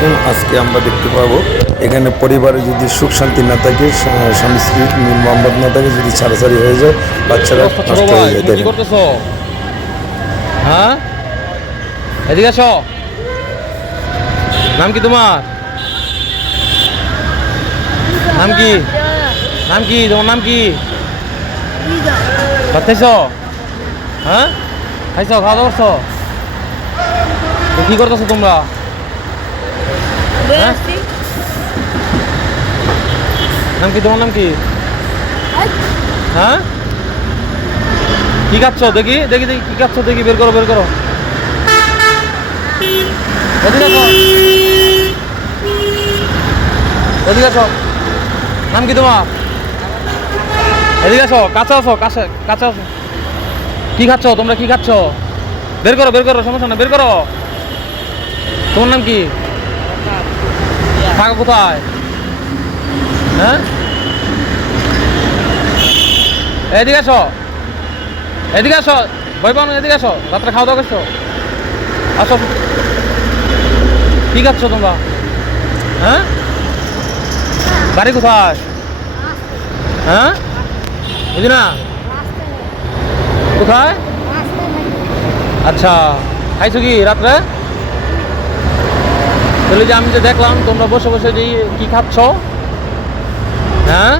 আলাইকুম। আজকে আমরা দেখতে পাবো এখানে পরিবারে যদি সুখ শান্তি না থাকে, স্বামী স্ত্রীর মিল মোহাম্মদ না থাকে, যদি ছাড়াছাড়ি হয়ে যায়, বাচ্চারা অবস্থা ছোট নষ্ট ভাই, হয়ে যায়। তুমি কি দেখেন করতেছো? হ্যাঁ, এদিকে আসো। নাম কি তোমার? নাম কি? নাম কি তোমার? নাম কি? ভাত খাইছো? হ্যাঁ, খাইছো? খাওয়া দাওয়া করছো? তো কি করতেছো তোমরা? হ্যাঁ? নাম কি তোমার? নাম কি? হ্যাঁ, কি খাচ্ছ? দেখি দেখি দেখি কি খাচ্ছ? দেখি, বের করো বের করো। এদিকে আসো, এদিকে আসো। নাম কি তোমার? এদিকে আসো, কাছে আসো, কাছে কাছে আসো। কি খাচ্ছ তোমরা? কি খাচ্ছ? বের করো বের করো, সমস্যা না, বের করো। তোমার নাম কি? থাকো কোথায়? হ্যাঁ, এদিকে আসো, এদিকে আসো। ভয় পাও না, এদিকে আসো। রাত্রে খাওয়া দাওয়া করছো? আসো। কি খাচ্ছ তোমরা? হ্যাঁ, বাড়ি কোথায়? হ্যাঁ, বুঝি না কোথায়? আচ্ছা, খাইছো কি রাত্রে? বলি যে আমি যে দেখলাম তোমরা বসে বসে যে কি খাচ্ছ। হ্যাঁ,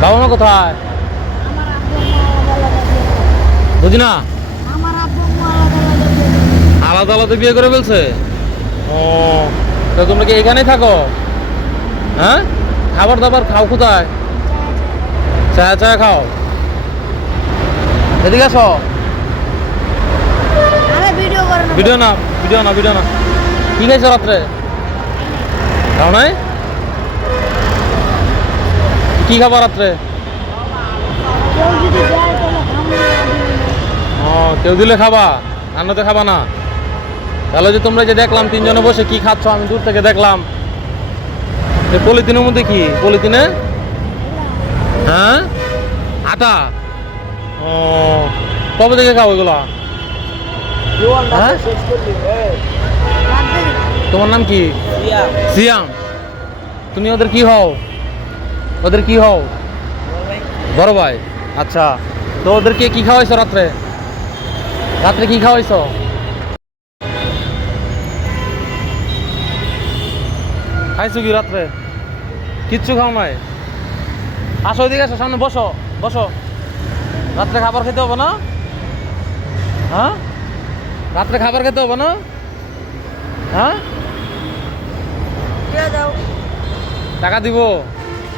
বাবা মা কোথায়? বুঝি না। আলাদা আলাদা বিয়ে করে ফেলছে? ও, তো তোমরা কি এখানেই থাকো? হ্যাঁ, খাবার দাবার খাও কোথায়? চায়া চায়া খাও? এদিকে আসো। ভিডিও না, ভিডিও না, ভিডিও না। কি খাইছো রাত্রে? খাও নাই? কি খাবো রাত্রে? ও, কেউ দিলে খাবা, রান্নাতে খাবা না? তাহলে যে তোমরা যে দেখলাম তিনজনে বসে কি খাচ্ছ, আমি দূর থেকে দেখলাম। পলিথিনের মধ্যে কি? পলিথিনে? হ্যাঁ, আটা। ও, কবে থেকে খাও এগুলো? হ্যাঁ? তোমার নাম কি? সিয়াম। তুমি ওদের কি হও? ওদের কি হও? বড় ভাই। আচ্ছা, তো ওদেরকে কি খাওয়াইছো রাত্রে? রাত্রে কি খাওয়াইছো? খাইছো কি রাত্রে? কিচ্ছু খাও নাই? আসো, ওইদিকে আসো, সামনে বসো বসো। রাত্রে খাবার খেতে হবে না? হ্যাঁ, রাত্রে খাবার খেতে হবে না? হ্যাঁ, টাকা দিব।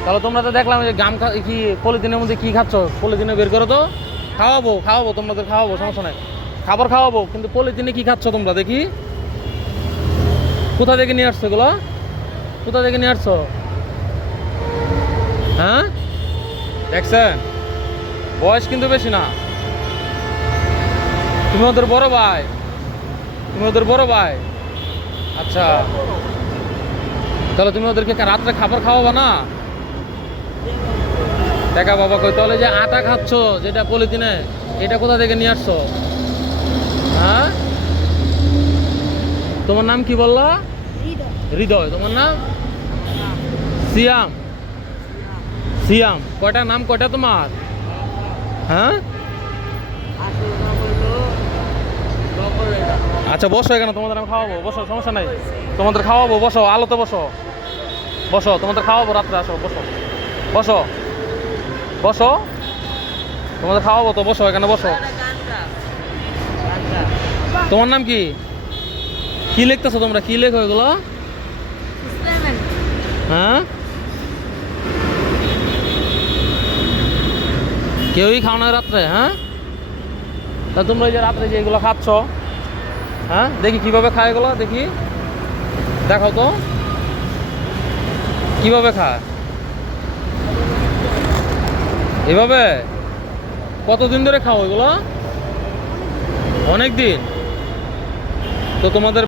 তাহলে তোমরা তো দেখলাম যে গাম কি পলিথিনের মধ্যে কি খাচ্ছ, পলিথিনে বের করো তো। খাওয়াবো খাওয়াবো, তোমাদের খাওয়াবো, সমস্যা নাই। খাবার খাওয়াবো, কিন্তু পলিথিনে কি খাচ্ছ তোমরা দেখি? কোথা থেকে নিয়ে আসছো এগুলো? কোথা থেকে নিয়ে আসছো? হ্যাঁ, দেখছেন? বয়স কিন্তু বেশি না। তুমি ওদের বড় ভাই? তুমি ওদের বড় ভাই? আচ্ছা, তাহলে তুমি ওদেরকে রাত্রে খাবার খাওয়াবা না? দেখা বাবা কই, তাহলে যে আটা খাচ্ছ যেটা পলিথিনে, এটা কোথা থেকে নিয়ে আসছো? হ্যাঁ, তোমার নাম কি বললা? হৃদয়। তোমার নাম? সিয়াম। সিয়াম, কয়টা নাম? কয়টা তোমার? হ্যাঁ, আচ্ছা বসো এখানে, তোমাদের আমি খাওয়াবো, বসো, সমস্যা নাই। তোমাদের খাওয়াবো, বসো, আলোতে বসো। বসো, তোমাদের খাওয়াবো রাত্রে, আসো বসো বসো বসো। তোমাদের খাওয়াবো তো, বসো এখানে বসো। তোমার নাম কি? কি লিখতেছো তোমরা? কি লেখো এগুলো? হ্যাঁ, কেউই খাও না রাত্রে? হ্যাঁ, তা তোমরা এই যে রাত্রে যে এগুলো খাচ্ছ, হ্যাঁ, দেখি কিভাবে খায় এগুলো, দেখি দেখাও তো কিভাবে খায়। এভাবে কতদিন ধরে খাও এগুলো? অনেক দিন। তো তোমাদের